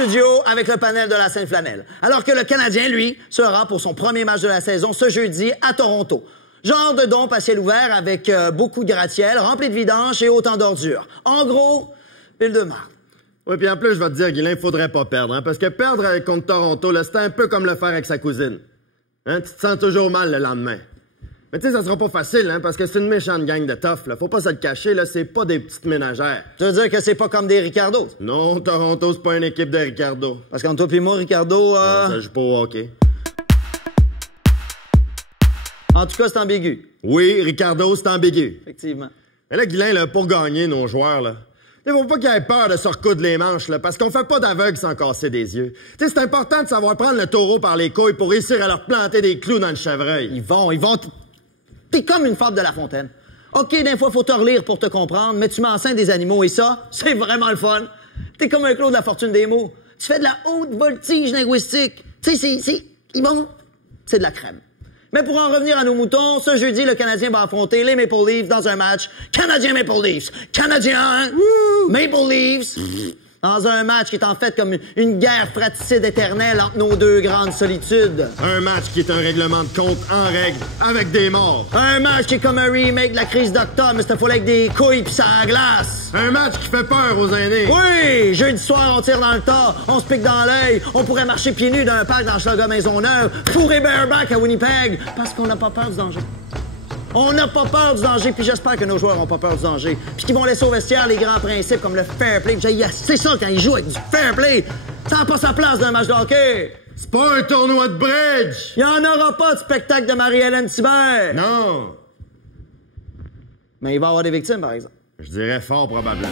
studio avec le panel de la Sainte-Flanelle. Alors que le Canadien, lui, sera pour son premier match de la saison ce jeudi à Toronto. Genre de dompe à ciel ouvert avec beaucoup de gratte-ciel, rempli de vidanges et autant d'ordures. En gros, ville de marde. Oui, puis en plus, je vais te dire, Guilain, faudrait pas perdre, hein, parce que perdre contre Toronto, là, c'était un peu comme le faire avec sa cousine. Hein, tu te sens toujours mal le lendemain. Mais tu sais, ça sera pas facile, hein, parce que c'est une méchante gang de tough, là. Faut pas se le cacher, là, c'est pas des petites ménagères. Tu veux dire que c'est pas comme des Ricardo? Non, Toronto, c'est pas une équipe de Ricardo. Parce qu'entre toi pis moi, Ricardo, Ça joue pas au hockey. En tout cas, c'est ambigu. Oui, Ricardo, c'est ambigu. Effectivement. Mais là, Guilain, là, pour gagner nos joueurs, là, il faut pas qu'ils aient peur de se recoudre les manches, là, parce qu'on fait pas d'aveugle sans casser des yeux. Tu sais, c'est important de savoir prendre le taureau par les couilles pour réussir à leur planter des clous dans le chevreuil. Ils vont... T'es comme une fable de La Fontaine. OK, des fois, faut te relire pour te comprendre, mais tu m'enseignes des animaux et ça, c'est vraiment le fun. T'es comme un Claude de la fortune des mots. Tu fais de la haute voltige linguistique. Tu sais, ils vont... C'est de la crème. Mais pour en revenir à nos moutons, ce jeudi, le Canadien va affronter les Maple Leafs dans un match Canadien-Maple Leafs. Canadien, Maple Leafs. Dans un match qui est en fait comme une guerre fratricide éternelle entre nos deux grandes solitudes. Un match qui est un règlement de compte en règle, avec des morts. Un match qui est comme un remake de la crise d'octobre, mais cette fois avec des couilles pis ça glace. Un match qui fait peur aux aînés. Oui! Jeudi soir, on tire dans le tas, on se pique dans l'œil, on pourrait marcher pieds nus d'un parc dans Schlager Maisonneuve, fourrer bareback à Winnipeg, parce qu'on n'a pas peur du danger. On n'a pas peur du danger, puis j'espère que nos joueurs n'ont pas peur du danger. Puis qu'ils vont laisser au vestiaire les grands principes comme le fair play. C'est ça quand ils jouent avec du fair play. Ça n'a pas sa place dans un match de hockey. C'est pas un tournoi de bridge. Il n'y en aura pas de spectacle de Marie-Hélène Thibert. Non. Mais il va y avoir des victimes, par exemple. Je dirais fort probablement.